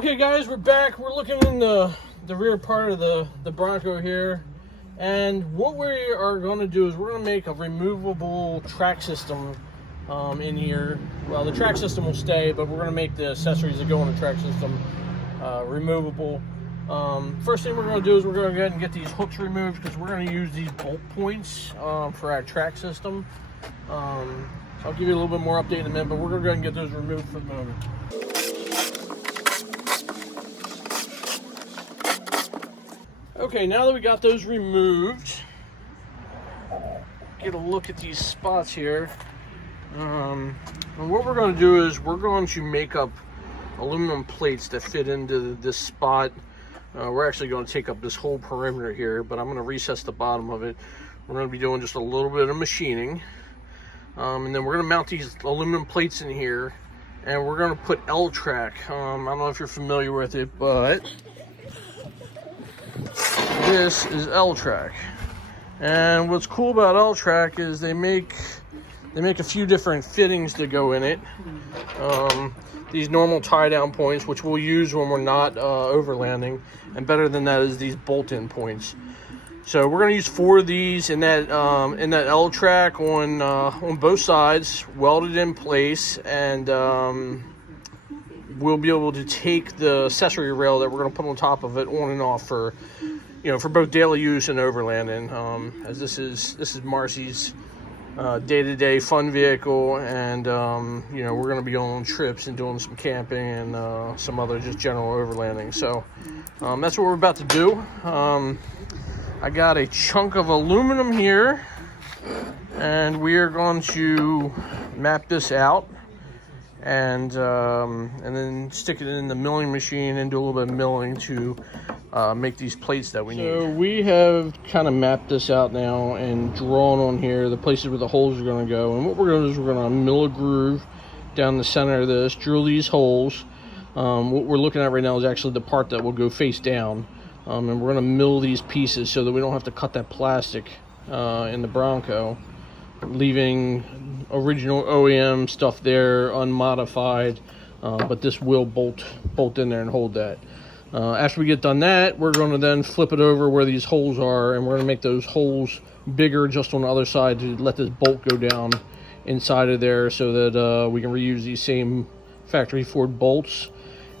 Okay guys, we're back. We're looking in the rear part of the Bronco here. And what we are going to do is we're going to make a removable track system in here. Well, the track system will stay, but we're going to make the accessories that go on the track system removable. First thing we're going to do is we're going to go ahead and get these hooks removed because we're going to use these bolt points for our track system. So I'll give you a little bit more update in a minute, but we're going to go ahead and get those removed for the moment. Okay, now that we got those removed, get a look at these spots here. And what we're going to do is we're going to make up aluminum plates that fit into this spot. We're actually going to take up this whole perimeter here, but I'm going to recess the bottom of it. We're going to be doing just a little bit of machining. And then we're going to mount these aluminum plates in here, and we're going to put L-track. I don't know if you're familiar with it, but this is L-track. And what's cool about L-track is they make a few different fittings to go in it. These normal tie-down points, which we'll use when we're not overlanding, and better than that is these bolt-in points. So we're going to use 4 of these in that L-track on both sides, welded in place, and we'll be able to take the accessory rail that we're going to put on top of it on and off for, for both daily use and overlanding. As this is Marcy's day-to-day fun vehicle, and we're going to be on trips and doing some camping and some other just general overlanding. So that's what we're about to do. I got a chunk of aluminum here, and we are going to map this out and then stick it in the milling machine and do a little bit of milling to make these plates that we need. So we have kind of mapped this out now and drawn on here the places where the holes are going to go. And what we're going to do is we're going to mill a groove down the center of this, drill these holes. What we're looking at right now is actually the part that will go face down. And we're going to mill these pieces so that we don't have to cut that plastic in the Bronco, leaving original OEM stuff there unmodified, but this will bolt in there and hold that. After we get done that, we're going to then flip it over where these holes are, and we're going to make those holes bigger just on the other side to let this bolt go down inside of there so that we can reuse these same factory Ford bolts,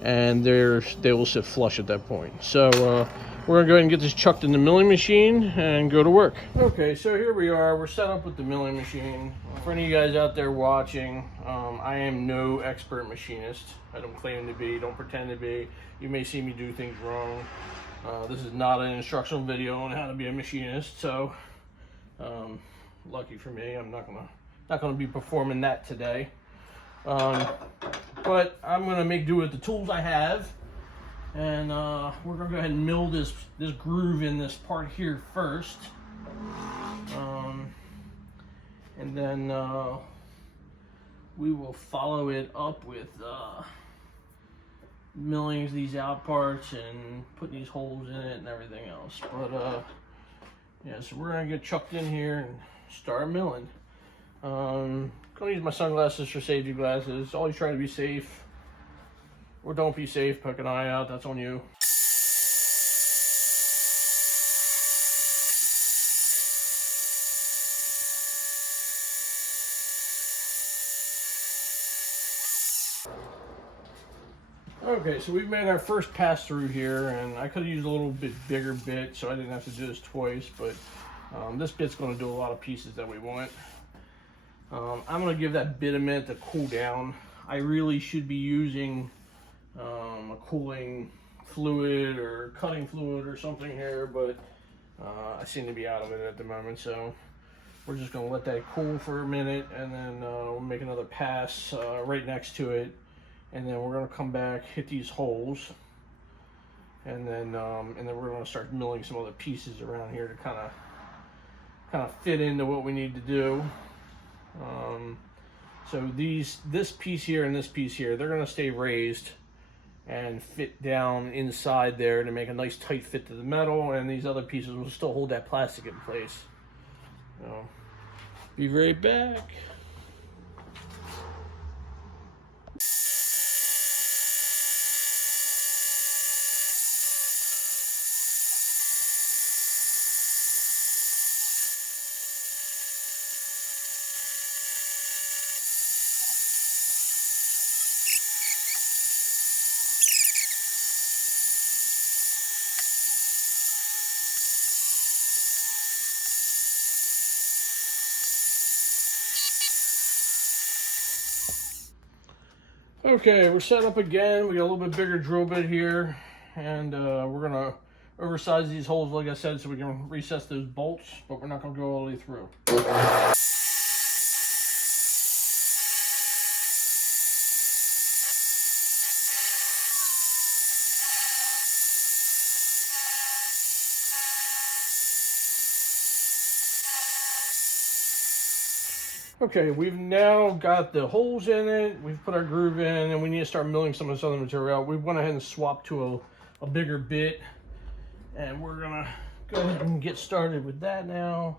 and they will sit flush at that point. So we're going to go ahead and get this chucked in the milling machine and go to work. Okay, so here we are. We're set up with the milling machine. For any of you guys out there watching, I am no expert machinist. I don't claim to be, don't pretend to be. You may see me do things wrong. This is not an instructional video on how to be a machinist, so lucky for me, I'm not gonna be performing that today. But I'm gonna make do with the tools I have, and we're gonna go ahead and mill this groove in this part here first, and then we will follow it up with milling these out parts and putting these holes in it and everything else. But yeah, so we're gonna get chucked in here and start milling. Gonna use my sunglasses for safety glasses. Always try to be safe, or don't be safe. Poke an eye out, that's on you. Okay, so we've made our first pass through here, and I could have used a little bit bigger bit so I didn't have to do this twice, but this bit's going to do a lot of pieces that we want. I'm going to give that bit a minute to cool down. I really should be using a cooling fluid or cutting fluid or something here, but I seem to be out of it at the moment, so we're just going to let that cool for a minute, and then we'll make another pass right next to it, and then we're going to come back, hit these holes, and then we're going to start milling some other pieces around here to kind of fit into what we need to do. So this piece here and this piece here, they're going to stay raised and fit down inside there to make a nice tight fit to the metal, and these other pieces will still hold that plastic in place. So, be right back. Okay, we're set up again. We got a little bit bigger drill bit here, and we're gonna oversize these holes, like I said, so we can recess those bolts, but we're not gonna go all the way through. Okay, we've now got the holes in it, we've put our groove in, and we need to start milling some of this other material out. We went ahead and swapped to a bigger bit, and we're gonna go ahead and get started with that now.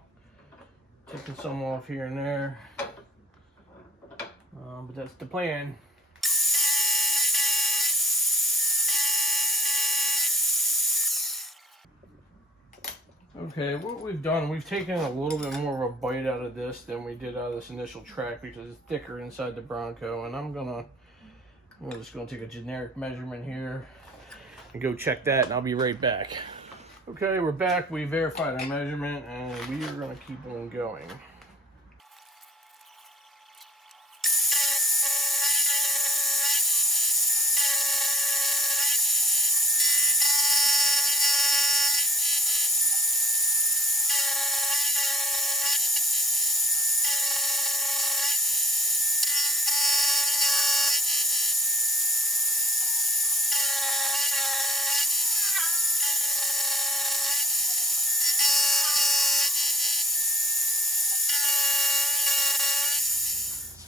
Taking some off here and there, but that's the plan. Okay, what we've done, we've taken a little bit more of a bite out of this than we did out of this initial track because it's thicker inside the Bronco, and we're just gonna take a generic measurement here and go check that, and I'll be right back. Okay, we're back. We verified our measurement, and we are gonna keep on going.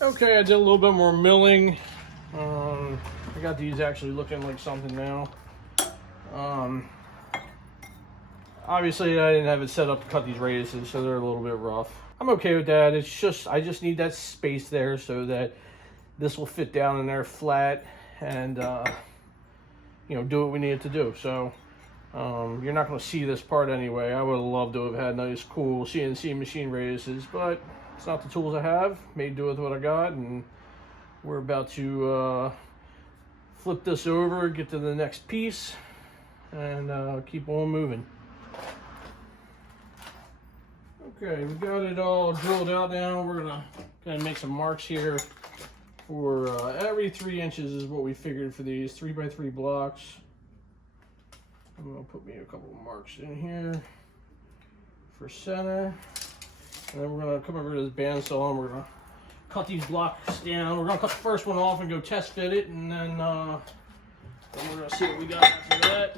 Okay, I did a little bit more milling. I got these actually looking like something now. Obviously I didn't have it set up to cut these radiuses, so they're a little bit rough. I'm okay with that. It's just, I just need that space there so that this will fit down in there flat and, you know, do what we need it to do. So, you're not going to see this part anyway. I would have loved to have had nice, cool CNC machine radiuses, but it's not the tools I have. Made do with what I got, and we're about to flip this over, get to the next piece, and keep on moving. Okay, we got it all drilled out now. We're gonna make some marks here for every 3 inches is what we figured for these 3x3 blocks. I'm gonna put me a couple of marks in here for center. And then we're gonna come over to this bandsaw and we're gonna cut these blocks down. We're gonna cut the first one off and go test fit it, and then we're gonna see what we got after that.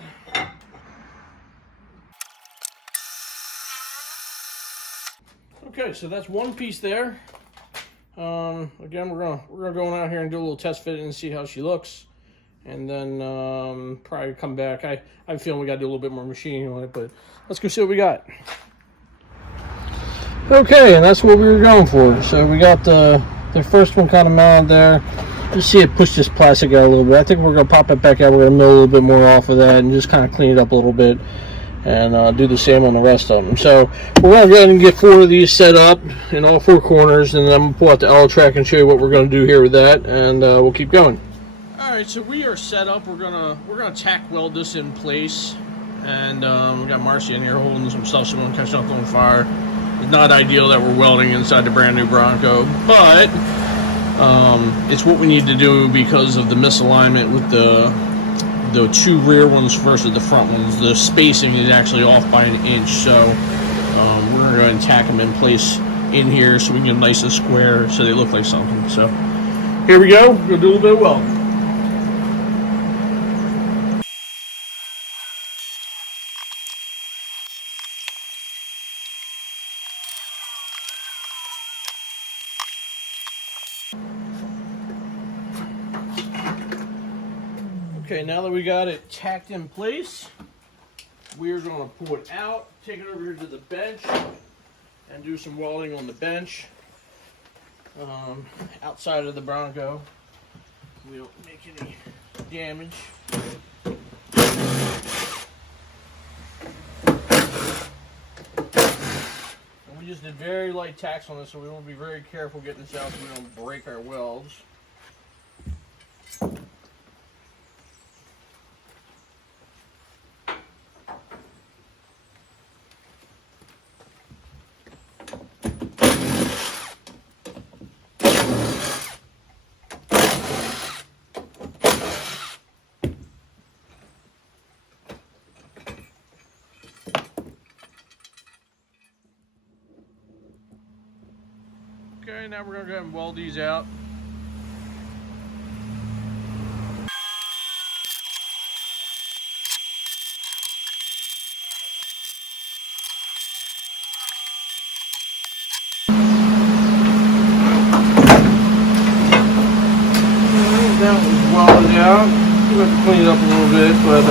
Okay, so that's one piece there. Again, we're gonna go out here and do a little test fit and see how she looks, and then probably come back. I'm feeling we gotta do a little bit more machining on it, but let's go see what we got. Okay, and that's what we were going for. So we got the first one kind of mounted there. Just see it push this plastic out a little bit. I think we're gonna pop it back out. We're gonna mill a little bit more off of that and just kind of clean it up a little bit, and do the same on the rest of them. So we're going to go ahead and get 4 of these set up in all 4 corners, and then I'm going to pull out the L track and show you what we're going to do here with that, and we'll keep going. Alright, so we are set up. We're gonna tack weld this in place, and we got Marcy in here holding some stuff so we don't catch nothing on fire. It's not ideal that we're welding inside the brand new Bronco, but it's what we need to do because of the misalignment with the 2 rear ones versus the front ones. The spacing is actually off by 1 inch, so we're going to tack them in place in here so we can get them nice and square so they look like something. So here we go. We're going to do a little bit of welding. Okay, now that we got it tacked in place, we're going to pull it out, take it over here to the bench, and do some welding on the bench outside of the Bronco. We don't make any damage. And we just did very light tacks on this, so we want to be very careful getting this out so we don't break our welds. Okay, now we're gonna go ahead and weld these out. That was welded out. You have to clean it up a little bit, but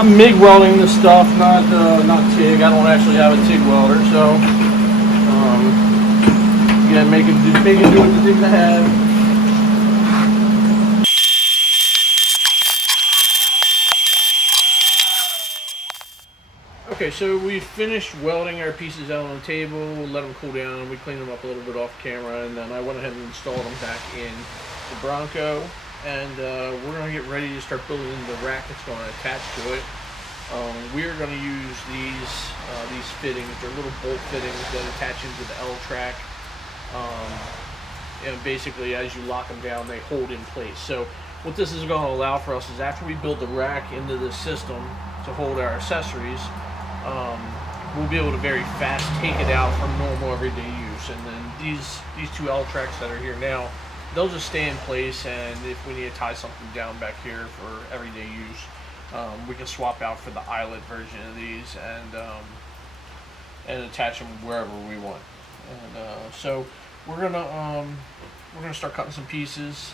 I'm MIG welding this stuff, not TIG. I don't actually have a TIG welder, so again, making do with the things I have. Okay, so we finished welding our pieces out on the table, let them cool down, we cleaned them up a little bit off camera, and then I went ahead and installed them back in the Bronco, and we're going to get ready to start building the rack that's going to attach to it. We're going to use these fittings. They're little bolt fittings that attach into the L-track, and basically as you lock them down, they hold in place. So what this is going to allow for us is after we build the rack into the system to hold our accessories, we'll be able to very fast take it out for normal everyday use. And then these two L tracks that are here now, they'll just stay in place, and if we need to tie something down back here for everyday use, we can swap out for the eyelet version of these and attach them wherever we want. And so we're gonna start cutting some pieces.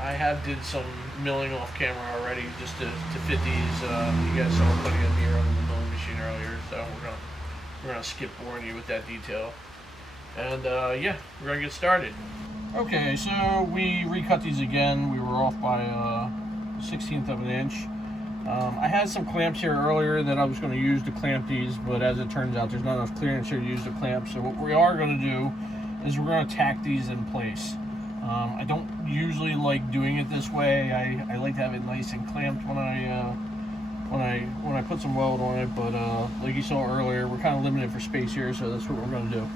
I have did some milling off camera already just to fit these. You guys saw putting a mirror on the milling machine earlier, so we're gonna skip boring you with that detail. And yeah, we're gonna get started. Okay, so we recut these again. We were off by 1/16 of an inch. I had some clamps here earlier that I was going to use to clamp these, but as it turns out, there's not enough clearance here to use the clamp. So what we are going to do is we're going to tack these in place. I don't usually like doing it this way. I like to have it nice and clamped when I put some weld on it, but like you saw earlier, we're kind of limited for space here, so that's what we're going to do.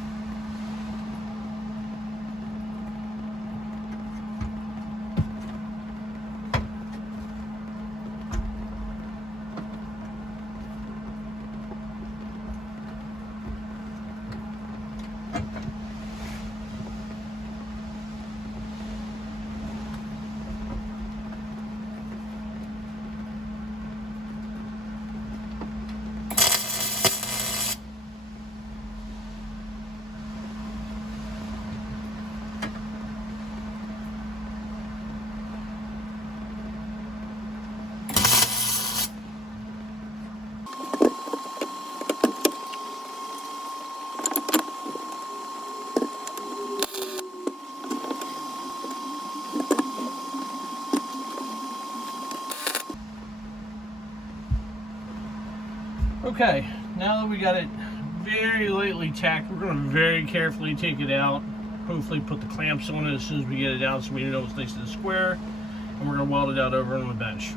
Okay, now that we got it very lightly tacked, we're going to very carefully take it out. Hopefully put the clamps on it as soon as we get it out so we know it's nice and square. And we're going to weld it out over on the bench.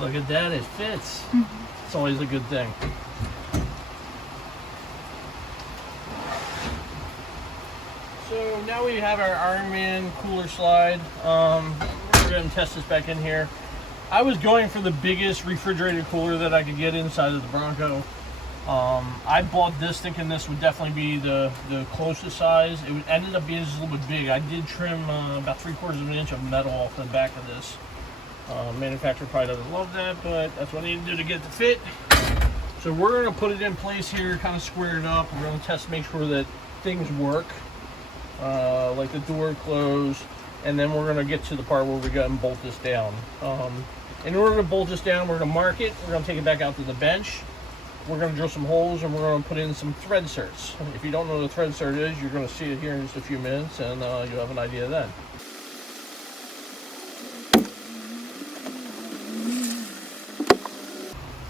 Look at that, it fits. It's always a good thing. So now we have our Ironman cooler slide. We're going to test this back in here. I was going for the biggest refrigerated cooler that I could get inside of the Bronco. I bought this thinking this would definitely be the closest size. It ended up being just a little bit big. I did trim about 3/4 of an inch of metal off the back of this. Manufacturer probably doesn't love that, but that's what I need to do to get it to fit. So we're going to put it in place here, kind of square it up. We're going to test, make sure that things work, like the door close, and then we're going to get to the part where we got to bolt this down. In order to bolt this down, we're going to mark it. We're going to take it back out to the bench. We're going to drill some holes, and we're going to put in some thread certs. If you don't know what a thread cert is, you're going to see it here in just a few minutes, and you'll have an idea then.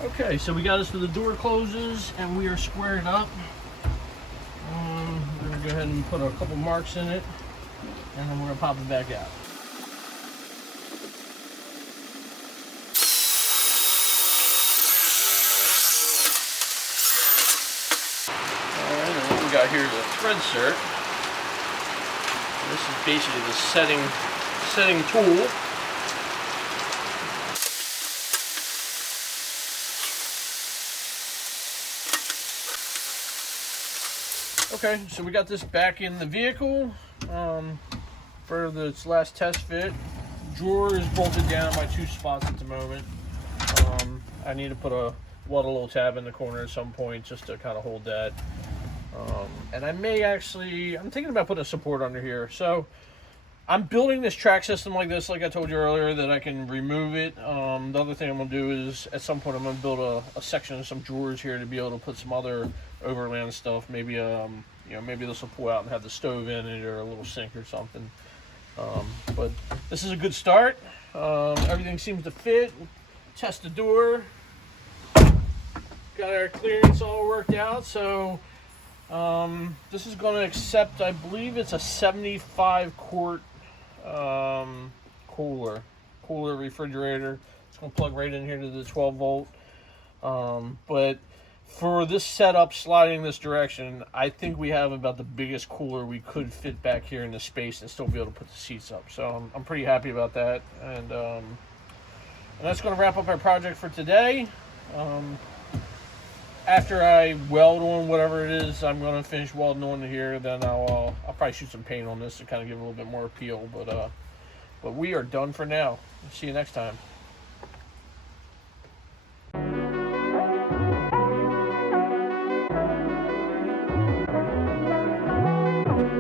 Okay, so we got us to the door closes, and we are squared up. We're going to go ahead and put a couple marks in it, and then we're going to pop it back out. Alright, and what we got here is a thread cert. This is basically the setting tool. Okay, so we got this back in the vehicle for its last test fit. Drawer is bolted down in my 2 spots at the moment. I need to put a little tab in the corner at some point just to kind of hold that. And I'm thinking about putting a support under here. So I'm building this track system like this, like I told you earlier, that I can remove it. The other thing I'm going to do is at some point I'm going to build a section of some drawers here to be able to put some other overland stuff. Maybe maybe this will pull out and have the stove in it, or a little sink or something. But this is a good start. Everything seems to fit. Test the door. Got our clearance all worked out. So this is going to accept, I believe it's a 75 quart cooler refrigerator. It's going to plug right in here to the 12 volt. But for this setup, sliding this direction, I think we have about the biggest cooler we could fit back here in the space and still be able to put the seats up. So I'm pretty happy about that. And that's going to wrap up our project for today. After I weld on whatever it is I'm going to finish welding on here, then I'll probably shoot some paint on this to kind of give it a little bit more appeal. But we are done for now. See you next time.